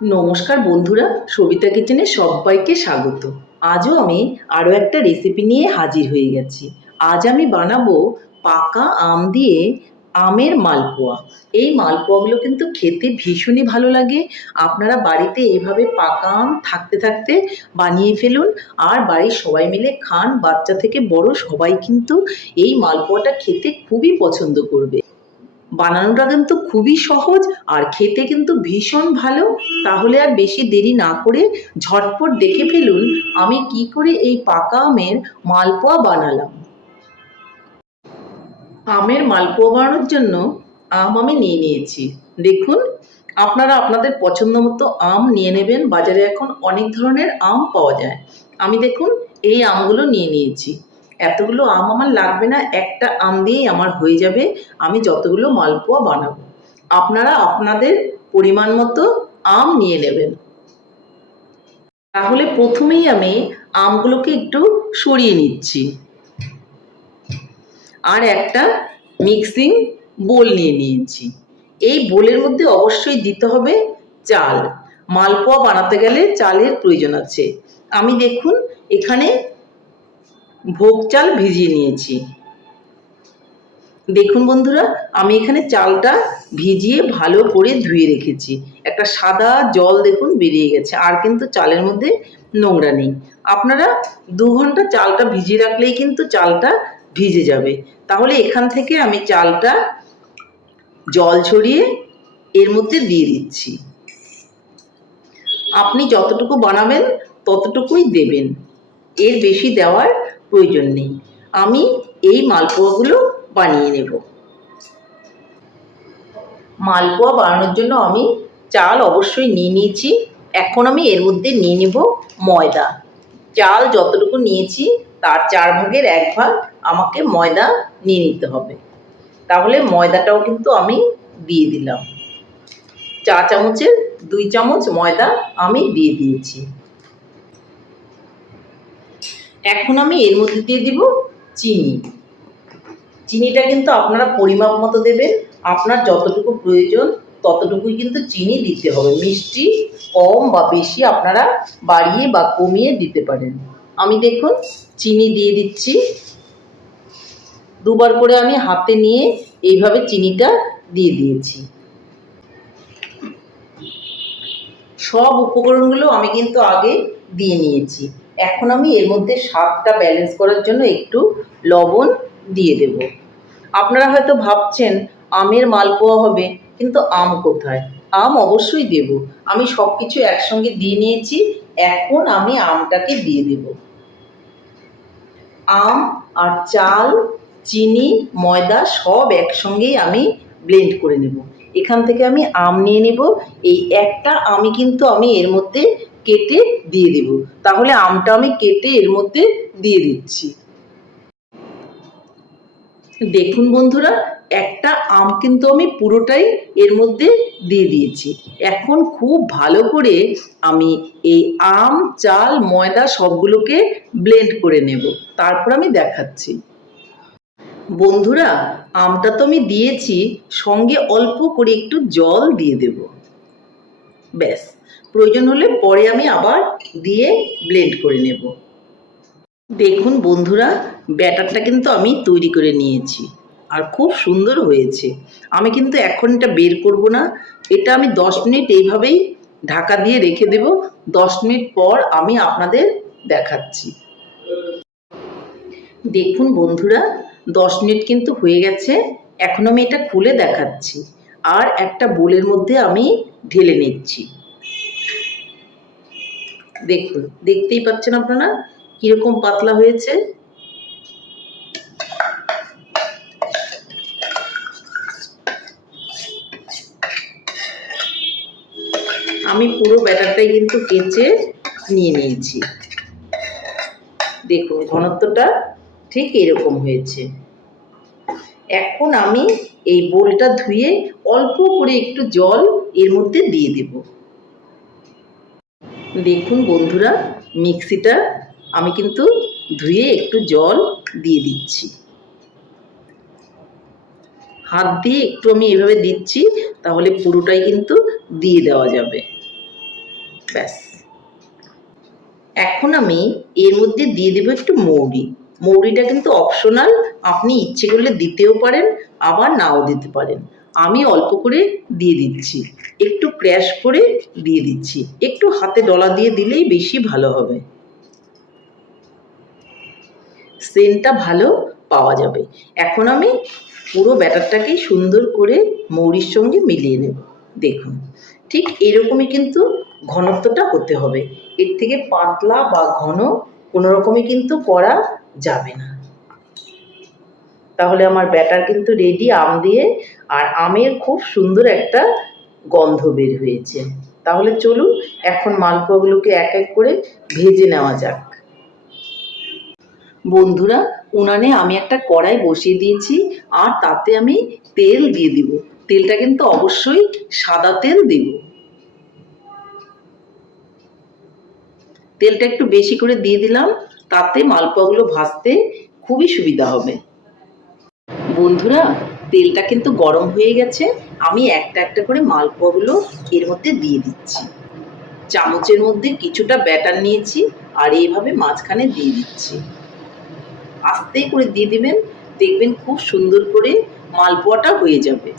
নমস্কার বন্ধুরা, সবিতা কিচেনে সবাইকে স্বাগত। আজও আমি আরও একটা রেসিপি নিয়ে হাজির হয়ে গেছি। আজ আমি বানাবো পাকা আম দিয়ে আমের মালপোয়া। এই মালপোয়াগুলো কিন্তু খেতে ভীষণই ভালো লাগে। আপনারা বাড়িতে এইভাবে পাকা আম থাকতে থাকতে বানিয়ে ফেলুন আর বাড়ির সবাই মিলে খান। বাচ্চা থেকে বড় সবাই কিন্তু এই মালপোয়াটা খেতে খুবই পছন্দ করবে। বানানোটা কিন্তু খুবই সহজ আর খেতে কিন্তু ভীষণ ভালো। তাহলে আর বেশি দেরি না করে ঝটপট দেখে ফেলুন আমি কি করে এই পাকা আমের মালপোয়া বানালাম। আমের মালপোয়া বানানোর জন্য আম আমি নিয়ে নিয়েছি। দেখুন, আপনারা আপনাদের পছন্দ মতো আম নিয়ে নেবেন। বাজারে এখন অনেক ধরনের আম পাওয়া যায়। আমি দেখুন এই আমগুলো নিয়ে নিয়েছি। এতগুলো আম আমার লাগবে না, একটা আম দিয়েই আমার হয়ে যাবে আমি যতগুলো মালপোয়া বানাবো। আপনারা আপনাদের পরিমাণ মতো আম নিয়ে নেবেন। তাহলে প্রথমেই আমি আমগুলোকে একটু সরিয়ে নিচ্ছি আর একটা মিক্সিং বোল নিয়ে নিয়েছি। এই বোলের মধ্যে অবশ্যই দিতে হবে চাল। মালপোয়া বানাতে গেলে চালের প্রয়োজন আছে। আমি দেখুন এখানে ভোগ চাল ভিজিয়ে নিয়েছি। দেখুন বন্ধুরা, আমি এখানে চালটা ভিজিয়ে ভালো করে ধুয়ে রেখেছি। একটা সাদা জল দেখুন বেরিয়ে গেছে, আর কিন্তু চালের মধ্যে নোংরা নেই। আপনারা 2 ঘন্টা চালটা ভিজিয়ে রাখলেই কিন্তু চালটা ভিজে যাবে। তাহলে এখান থেকে আমি চালটা জল ছড়িয়ে এর মধ্যে দিয়ে দিচ্ছি। আপনি যতটুকু বানাবেন ততটুকুই দেবেন, এর বেশি দেওয়ার প্রয়োজন নেই। আমি এই মালপোয়াগুলো বানিয়ে নেব। মালপোয়া বানানোর জন্য আমি চাল অবশ্যই নিয়ে নিয়েছি। এখন আমি এর মধ্যে নিয়ে নেব ময়দা। চাল যতটুকু নিয়েছি তার 1/4 আমাকে ময়দা নিয়ে নিতে হবে। তাহলে ময়দাটাও কিন্তু আমি দিয়ে দিলাম। চা চামচের 2 চামচ ময়দা আমি দিয়ে দিয়েছি। এখন আমি এর মধ্যে দিয়ে দিব চিনি। চিনিটা কিন্তু আপনারা পরিমাপ মতো দেবেন। আপনার যতটুকু প্রয়োজন ততটুকুই কিন্তু চিনি দিতে হবে। মিষ্টি কম বা বেশি আপনারা বাড়িয়ে বা কমিয়ে দিতে পারেন। আমি দেখুন চিনি দিয়ে দিচ্ছি। 2বার করে আমি হাতে নিয়ে এইভাবে চিনিটা দিয়ে দিয়েছি। সব উপকরণগুলো আমি কিন্তু আগে দিয়ে নিয়েছি। এখন আমি এর মধ্যে স্বাদটা ব্যালেন্স করার জন্য একটু লবণ দিয়ে দেব। আপনারা হয়তো ভাবছেন আমের মালপোয়া হবে, কিন্তু আম কোথায়? আম অবশ্যই দেব। আমি সব কিছু একসঙ্গে দিয়ে নিয়েছি। এখন আমি আমটাকে দিয়ে দেব। আম আর চাল, চিনি, ময়দা সব একসঙ্গেই আমি ব্লেন্ড করে নেব। এখান থেকে আমি আম নিয়ে নেব। এই একটা আমি কিন্তু আমি এর মধ্যে কেটে দিয়ে দেব। তাহলে আমটা আমি কেটে এর মধ্যে দিয়ে দিচ্ছি। দেখুন বন্ধুরা, একটা আম কিন্তু আমি পুরোটাই এর মধ্যে দিয়ে দিয়েছি। এখন খুব ভালো করে আমি এই আম, চাল, ময়দা সবগুলোকে ব্লেন্ড করে নেব। তারপর আমি দেখাচ্ছি। বন্ধুরা, আমটা তো আমি দিয়েছি, সঙ্গে অল্প করে একটু জল দিয়ে দেব। ব্যাস, প্রয়োজন হলে পরে আমি আবার দিয়ে ব্লেন্ড করে নেব। দেখুন বন্ধুরা, ব্যাটারটা কিন্তু আমি তৈরি করে নিয়েছি আর খুব সুন্দর হয়েছে। আমি কিন্তু এখন এটা বের করব না। এটা আমি 10 মিনিট এইভাবেই ঢাকা দিয়ে রেখে দেব। 10 মিনিট পর আমি আপনাদের দেখাচ্ছি। দেখুন বন্ধুরা, 10 মিনিট কিন্তু হয়ে গেছে। এখন আমি এটা খুলে দেখাচ্ছি আর একটা বোলের মধ্যে আমি ঢেলে নিচ্ছি। দেখুন, দেখতেই পাচ্ছেন আপনারা কিরকম পাতলা হয়েছে। আমি পুরো ব্যাটারটাই কিন্তু কেচে নিয়ে নিয়েছি। দেখুন ঘনত্বটা ঠিক এরকম হয়েছে। এখন আমি এই বোলটা ধুয়ে অল্প করে একটু জল এর মধ্যে দিয়ে দেব। দেখুন বন্ধুরা, মিক্সিটা আমি কিন্তু ধুয়ে একটু জল দিয়ে দিচ্ছি। হাত দিয়ে একটু আমি এভাবে দিচ্ছি, তাহলে পুরোটাই কিন্তু দিয়ে দেওয়া যাবে। ব্যাস। এখন আমি এর মধ্যে দিয়ে দেবো একটু মৌরি। মৌরিটা কিন্তু অপশনাল, আপনি ইচ্ছে করলে দিতেও পারেন আবার নাও দিতে পারেন। আমি অল্প করে দিয়ে দিচ্ছি, একটু ক্র্যাশ করে দিয়ে দিচ্ছি, একটু হাতে ডলা দিয়ে দিলেই বেশি ভালো হবে, সেন্টটা ভালো পাওয়া যাবে। এখন আমি পুরো ব্যাটারটাকেই সুন্দর করে মৌরির সঙ্গে মিলিয়ে নেব। দেখুন ঠিক এরকমই কিন্তু ঘনত্বটা হতে হবে, এর থেকে পাতলা বা ঘন কোনো রকমই কিন্তু করা যাবে না। তাহলে আমার ব্যাটার কিন্তু রেডি আম দিয়ে, আর আমের খুব সুন্দর একটা গন্ধ বের হয়েছে। তাহলে চলুন এখন মালপোয়াগুলোকে এক এক করে ভেজে নেওয়া যাক। বন্ধুরা, উনানে আমি একটা কড়াই বসিয়ে দিয়েছি, আর তাতে আমি তেল দিয়ে দিব। তেলটা কিন্তু অবশ্যই সাদা তেল দেব। তেলটা একটু বেশি করে দিয়ে দিলাম, তাতে মালপোয়াগুলো ভাজতে খুবই সুবিধা হবে। বন্ধুরা, তেলটা কিন্তু গরম হয়ে গেছে, আমি একটা একটা করে মালপোয়াগুলো এর মধ্যে দিয়ে দিচ্ছি। চামচের মধ্যে কিছুটা ব্যাটার নিয়েছি আর এইভাবে মাঝখানে দিয়ে দিচ্ছি। আস্তে করে দিয়ে দিবেন, দেখবেন খুব সুন্দর করে মালপোয়াটা হয়ে যাবে।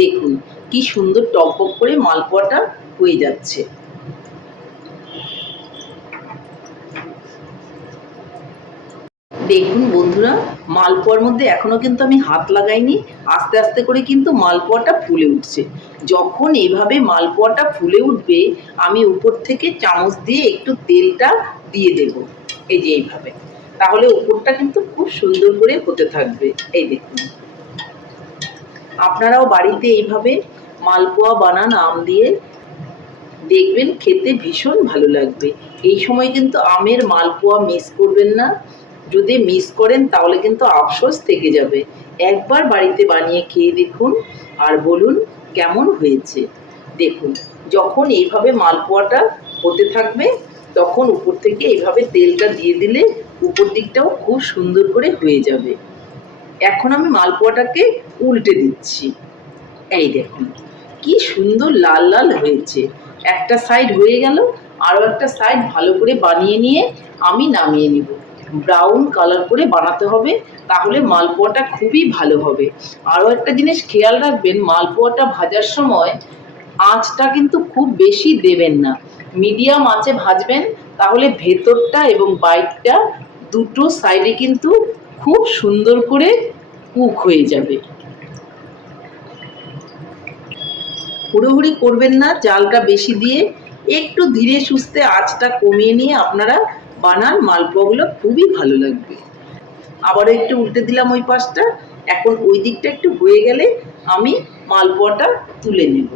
দেখুন কি সুন্দর টকবক করে মালপোয়াটা হয়ে যাচ্ছে। দেখুন বন্ধুরা, মালপোয়ার মধ্যে এখনো কিন্তু আমি হাত লাগাইনি, আস্তে আস্তে করে কিন্তু মালপোয়াটা ফুলে উঠছে। যখন এভাবে মালপোয়াটা ফুলে উঠবে, আমি উপর থেকে চামচ দিয়ে একটু তেলটা দিয়ে দেব, এই যে এইভাবে। তাহলে উপরটা কিন্তু খুব সুন্দর করে হতে থাকবে। এই দেখুন, আপনারাও বাড়িতে এইভাবে মালপোয়া বানান আম দিয়ে, দেখবেন খেতে ভীষণ ভালো লাগবে। এই সময় কিন্তু আমের মালপোয়া মিস করবেন না, যদি মিস করেন তাহলে কিন্তু আফসোস থেকে যাবে। একবার বাড়িতে বানিয়ে খেয়ে দেখুন আর বলুন কেমন হয়েছে। দেখুন যখন এইভাবে মালপোয়াটা হতে থাকবে, তখন উপর থেকে এইভাবে তেলটা দিয়ে দিলে উপর দিকটাও খুব সুন্দর করে হয়ে যাবে। এখন আমি মালপোয়াটাকে উল্টে দিচ্ছি। এই দেখুন কি সুন্দর লাল লাল হয়েছে। একটা সাইড হয়ে গেল, আরও একটা সাইড ভালো করে বানিয়ে নিয়ে আমি নামিয়ে নিব। ব্রাউন কালার করে বানাতে হবে, তাহলে মালপোয়াটা খুবই ভালো হবে। আরও একটা জিনিস খেয়াল রাখবেন, মালপোয়াটা ভাজার সময় আঁচটা কিন্তু খুব বেশি দেবেন না, মিডিয়াম আঁচে ভাজবেন, তাহলে ভেতরটা এবং বাইরটা দুটো সাইডে কিন্তু খুব সুন্দর করে কুক হয়ে যাবে। হুড়োহুড়ি করবেন না, জালটা বেশি দিয়ে একটু ধীরে সুস্থে আঁচটা কমিয়ে নিয়ে আপনারা বানান, মালপোয়াগুলো খুবই ভালো লাগবে। আবারও একটু উল্টে দিলাম ওই পাশটা। এখন ওই দিকটা একটু হয়ে গেলে আমি মালপোয়াটা তুলে নেব।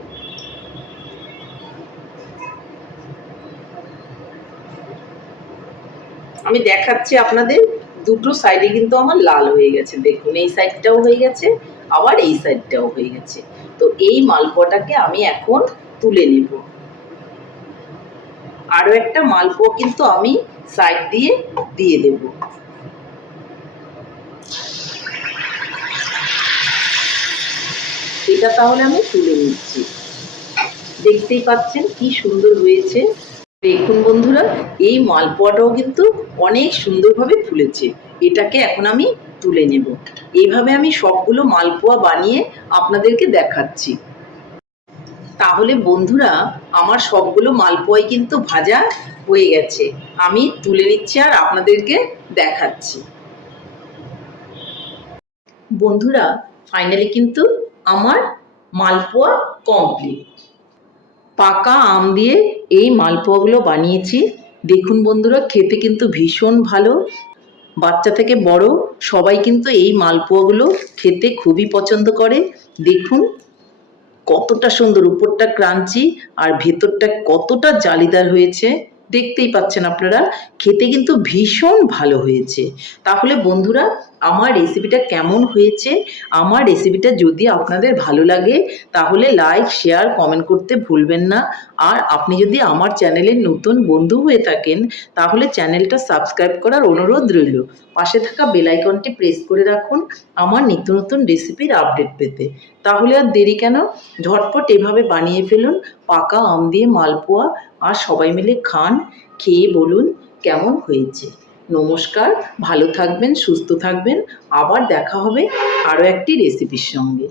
আমি দেখাচ্ছি আপনাদের, দুটো সাইডে কিন্তু আমার লাল হয়ে গেছে। দেখুন এই সাইডটাও হয়ে গেছে, আবার এই সাইডটাও হয়ে গেছে। তো এই মালপোয়াটাকে আমি এখন তুলে নেব। আরও একটা মালপোয়া কিন্তু আমি সাইড দিয়ে দিয়ে দেব। এটা তাহলে আমি তুলে নিচ্ছি। দেখতেই পাচ্ছেন কি সুন্দর হয়েছে। দেখুন বন্ধুরা, এই মালপোয়াটাও কিন্তু অনেক সুন্দরভাবে ফুলেছে। এটাকে এখন আমি তুলে নেব। এইভাবে আমি সবগুলো মালপোয়া বানিয়ে আপনাদেরকে দেখাচ্ছি। তাহলে বন্ধুরা, আমার সবগুলো মালপোয়াই কিন্তু ভাজা হয়ে গেছে। আমি তুলে নিচ্ছি আর আপনাদেরকে দেখাচ্ছি। বন্ধুরা, ফাইনালি কিন্তু আমার মালপোয়া কমপ্লিট। পাকা আম দিয়ে এই মালপোয়াগুলো বানিয়েছি। দেখুন বন্ধুরা, খেতে কিন্তু ভীষণ ভালো। বাচ্চা থেকে বড় সবাই কিন্তু এই মালপোয়াগুলো খেতে খুবই পছন্দ করে। দেখুন কতটা সুন্দর, উপরটা ক্রাঞ্চি আর ভেতরটা কতটা জালিদার হয়েছে, দেখতেই পাচ্ছেন আপনারা। খেতে কিন্তু ভীষণ ভালো হয়েছে। তাহলে বন্ধুরা, আমার রেসিপিটা কেমন হয়েছে। আমার রেসিপিটা যদি আপনাদের ভালো লাগে তাহলে লাইক, শেয়ার, কমেন্ট করতে ভুলবেন না। আর আপনি যদি আমার চ্যানেলের নতুন বন্ধু হয়ে থাকেন তাহলে চ্যানেলটা সাবস্ক্রাইব করার অনুরোধ রইল। পাশে থাকা বেল আইকনটি প্রেস করে রাখুন আমার নিত্য নতুন রেসিপির আপডেট পেতে। তাহলে আর দেরি কেন, ঝটপট এভাবে বানিয়ে ফেলুন পাকা আম দিয়ে মালপোয়া, আর সবাই মিলে খান, খেয়ে বলুন কেমন হয়েছে। নমস্কার, ভালো থাকবেন, সুস্থ থাকবেন। আবার দেখা হবে আরও একটি রেসিপির সঙ্গে।